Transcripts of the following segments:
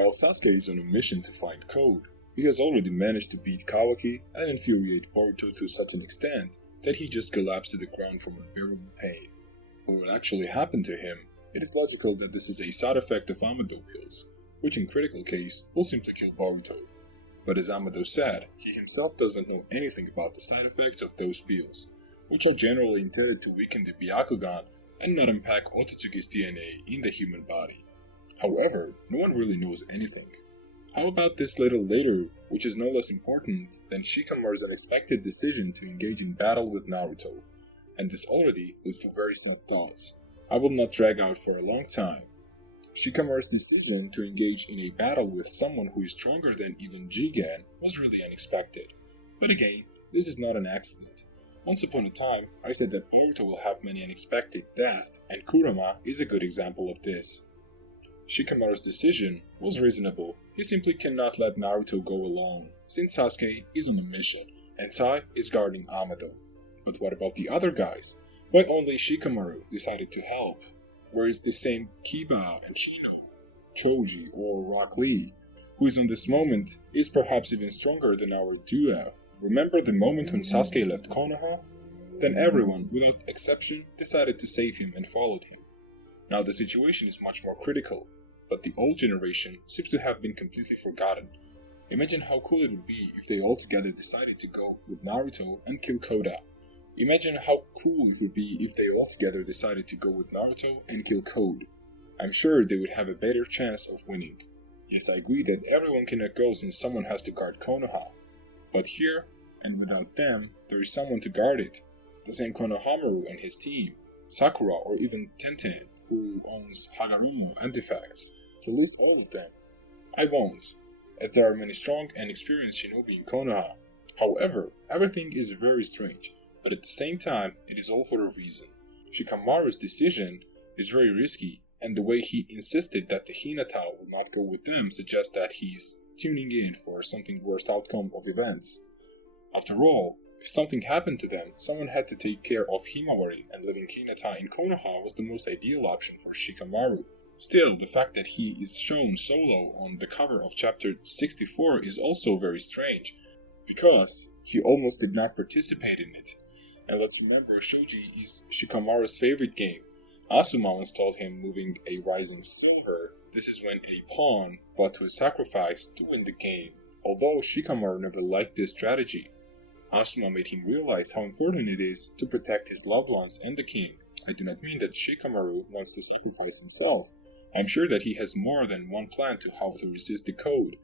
While Sasuke is on a mission to find Code, he has already managed to beat Kawaki and infuriate Boruto to such an extent that he just collapsed to the ground from unbearable pain. What will actually happen to him? It is logical that this is a side effect of Amado pills, which in critical case will simply kill Boruto. But as Amado said, he himself doesn't know anything about the side effects of those pills, which are generally intended to weaken the Byakugan and not unpack Otsutsuki's DNA in the human body. However, no one really knows anything. How about this little later, which is no less important than Shikamaru's unexpected decision to engage in battle with Naruto? And this already leads to very sad thoughts. I will not drag out for a long time. Shikamaru's decision to engage in a battle with someone who is stronger than even Jigen was really unexpected. But again, this is not an accident. Once upon a time, I said that Boruto will have many unexpected deaths, and Kurama is a good example of this. Shikamaru's decision was reasonable. He simply cannot let Naruto go alone, since Sasuke is on a mission, and Sai is guarding Amado. But what about the other guys? Why only Shikamaru decided to help? Where is the same Kiba and Shino, Choji or Rock Lee, who is on this moment is perhaps even stronger than our duo? Remember the moment when Sasuke left Konoha? Then everyone, without exception, decided to save him and followed him. Now the situation is much more critical, but the old generation seems to have been completely forgotten. Imagine how cool it would be if they all together decided to go with Naruto and kill Koda. Imagine how cool it would be if they all together decided to go with Naruto and kill Code. I'm sure they would have a better chance of winning. Yes, I agree that everyone cannot go since someone has to guard Konoha. But here, and without them, there is someone to guard it. The same Konohamaru and his team, Sakura or even Tenten, who owns Hagarumo artifacts, to list all of them. I won't, as there are many strong and experienced shinobi in Konoha. However, everything is very strange, but at the same time, it is all for a reason. Shikamaru's decision is very risky, and the way he insisted that the Hinata will not go with them suggests that he's tuning in for something worst outcome of events. After all, if something happened to them, someone had to take care of Himawari, and leaving Hinata in Konoha was the most ideal option for Shikamaru. Still, the fact that he is shown solo on the cover of chapter 64 is also very strange, because he almost did not participate in it. And let's remember, Shoji is Shikamaru's favorite game. Asuma once told him moving a rising silver, this is when a pawn brought to a sacrifice to win the game. Although Shikamaru never liked this strategy, Asuma made him realize how important it is to protect his loved ones and the king. I do not mean that Shikamaru wants to sacrifice himself. I'm sure that he has more than one plan to how to resist the code,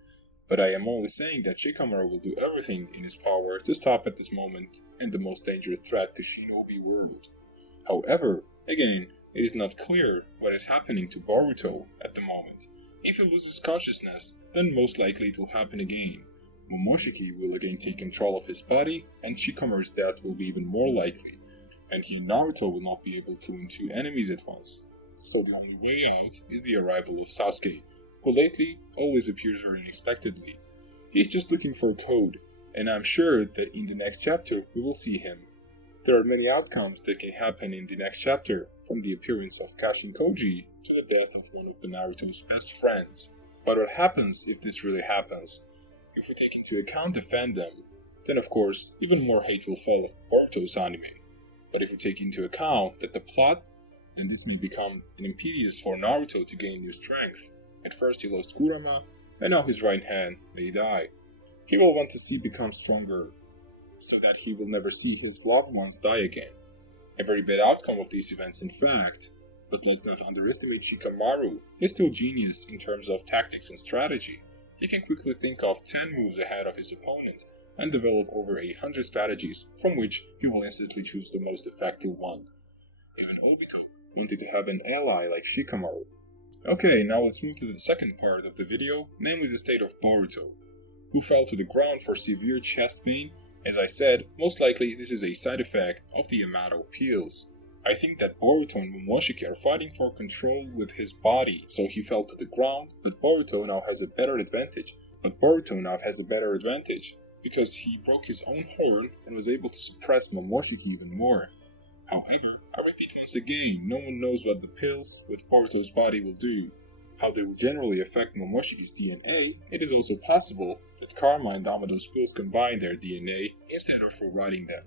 but I am only saying that Shikamaru will do everything in his power to stop at this moment and the most dangerous threat to Shinobi world. However, again, it is not clear what is happening to Boruto at the moment. If he loses consciousness, then most likely it will happen again. Momoshiki will again take control of his body, and Shikamaru's death will be even more likely, and he and Naruto will not be able to win two enemies at once. So the only way out is the arrival of Sasuke, who lately always appears very unexpectedly. He's just looking for a code, and I'm sure that in the next chapter we will see him. There are many outcomes that can happen in the next chapter, from the appearance of Kashin Koji to the death of one of the Naruto's best friends. But what happens if this really happens? If we take into account the fandom, then of course even more hate will fall of Boruto's anime. But if we take into account that the plot, then this may become an impetus for Naruto to gain new strength. At first he lost Kurama, and now his right hand may die. He will want to see become stronger, so that he will never see his loved ones die again. A very bad outcome of these events in fact, but let's not underestimate Shikamaru. He's still genius in terms of tactics and strategy. He can quickly think of 10 moves ahead of his opponent, and develop over 100 strategies, from which he will instantly choose the most effective one. Even Obito wanted to have an ally like Shikamaru. Okay, now let's move to the second part of the video, namely the state of Boruto, who fell to the ground for severe chest pain. As I said, most likely this is a side effect of the Yamato pills. I think that Boruto and Momoshiki are fighting for control with his body, so he fell to the ground, but Boruto now has a better advantage. Because he broke his own horn and was able to suppress Momoshiki even more. However, I repeat once again, no one knows what the pills with Boruto's body will do. how they will generally affect Momoshiki's DNA, it is also possible that Karma and Amado's both combine their DNA instead of rewriting them.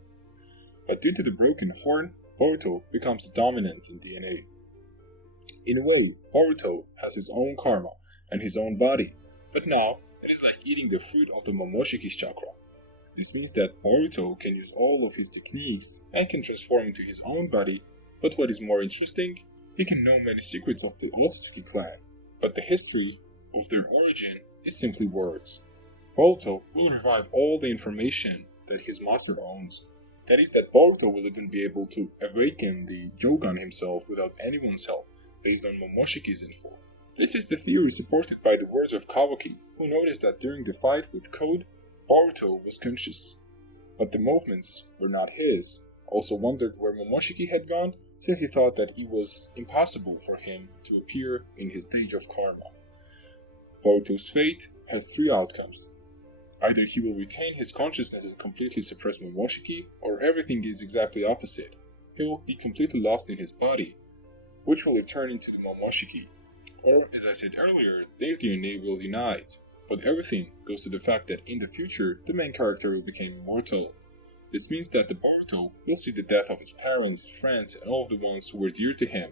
But due to the broken horn, Boruto becomes dominant in DNA. In a way, Boruto has his own karma and his own body, but now it is like eating the fruit of the Momoshiki's chakra. This means that Boruto can use all of his techniques and can transform into his own body, but what is more interesting, he can know many secrets of the Otsutsuki clan, but the history of their origin is simply words. Boruto will revive all the information that his master owns. That is that Boruto will even be able to awaken the Jogan himself without anyone's help, based on Momoshiki's info. This is the theory supported by the words of Kawaki, who noticed that during the fight with Code, Boruto was conscious, but the movements were not his. Also wondered where Momoshiki had gone, since he thought that it was impossible for him to appear in his stage of karma. Boruto's fate has three outcomes. Either he will retain his consciousness and completely suppress Momoshiki, or everything is exactly opposite. He will be completely lost in his body, which will return into the Momoshiki. Or, as I said earlier, their DNA will unite, but everything goes to the fact that in the future, the main character will become immortal. This means that the Boruto will see the death of his parents, friends, and all of the ones who were dear to him.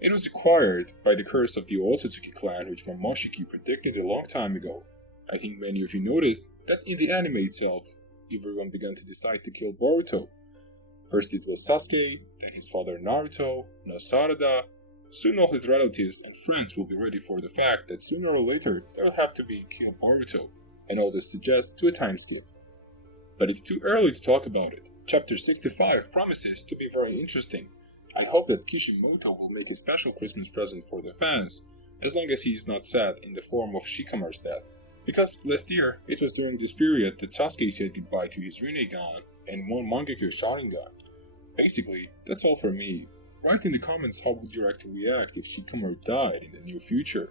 It was acquired by the curse of the Otsutsuki clan, which Momoshiki predicted a long time ago. I think many of you noticed that in the anime itself, everyone began to decide to kill Boruto. First it was Sasuke, then his father Naruto, now Sarada. Soon all his relatives and friends will be ready for the fact that sooner or later there will have to be kill Boruto, and all this suggests to a time skip. But it's too early to talk about it. Chapter 65 promises to be very interesting. I hope that Kishimoto will make a special Christmas present for the fans, as long as he is not sad in the form of Shikamaru's death. Because last year, it was during this period that Sasuke said goodbye to his Rinnegan and one Mangekyou Sharingan. Basically, that's all for me. Write in the comments how would you like to react if Shikamaru died in the near future.